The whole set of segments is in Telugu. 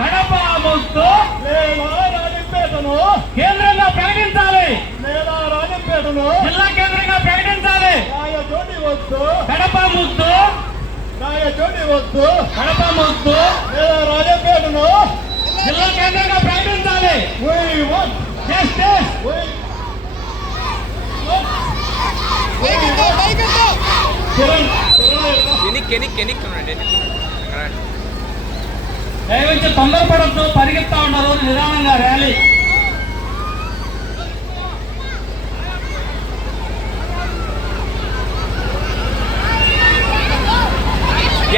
కడప ముద్దు రాజంపేటను కేంద్రంగా ప్రకటించాలి. రాజంపేటను జిల్లా కేంద్రంగా ప్రకటించాలి. రాయచోటి వద్దు కడప ముద్దు. రాయచోటి వద్దు కడప ముద్దు రాజంపేటను జిల్లా కేంద్రంగా ప్రకటించాలి. దయవించి తొందరపడద్దు, పరిగెత్తా ఉన్నారు నిదానంగా ర్యాలీ.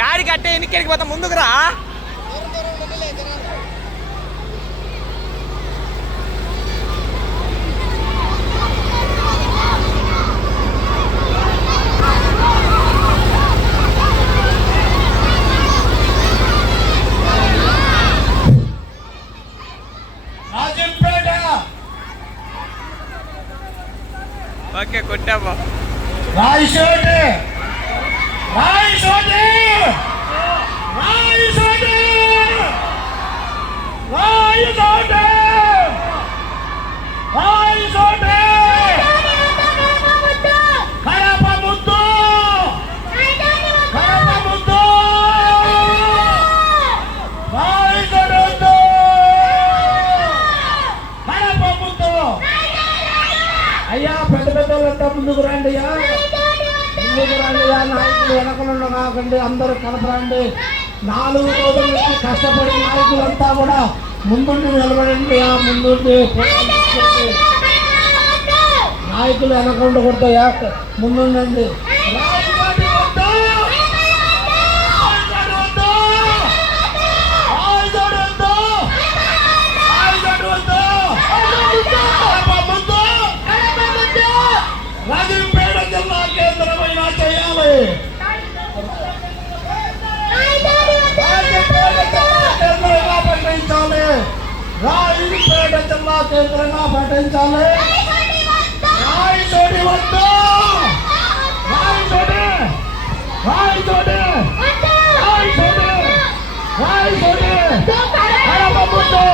యాడి కట్టే ఎన్నికడికి పోతా ముందుకురా. ఓకే కొట్టాబా. రాయచోటి రాయచోటి రాయచోటి రాయచోటి రాయచోటి కడప ముద్దు కడప ముద్దు రాయచోటి వద్దు కడప ముద్దు. అయ్యా పెద్ద పెద్ద వాళ్ళంతా ముందుకు రండి అయ్యా, ముందుకు రండి అయ్యా. నాయకులు వెనకలు కాకండి, అందరూ కలపరండి. 4 రోజుల నుంచి కష్టపడి నాయకులంతా కూడా ముందుండి నిలబడండి. ముందుండి నాయకులు వెనక ఉండకూడదయ్యా, ముందుండండి. రాజంపేట జిల్లా కేంద్రమైన చేయాలి. కేంద్రంగా ప్రకటించాలి. రాజంపేట జిల్లా కేంద్రంగా ప్రకటించాలి. రాయచోటి వద్దు రాయచోటి రాయచోటి రాయచోటి రాయచోటి కడప ముద్దు